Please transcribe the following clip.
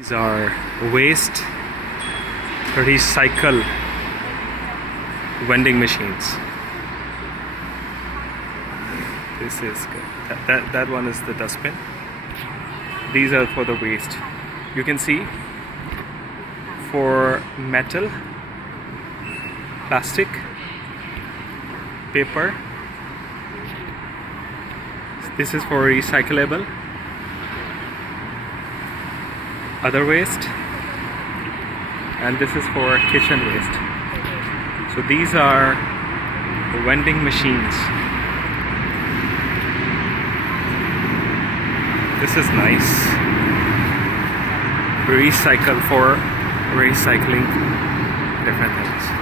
These are waste recycle vending machines. This is good. That one is the dustbin. These are for the waste. You can see for metal, plastic, paper. This is for recyclable, other waste, and this is for kitchen waste. So these are vending machines. This is nice. Recycle for recycling different things.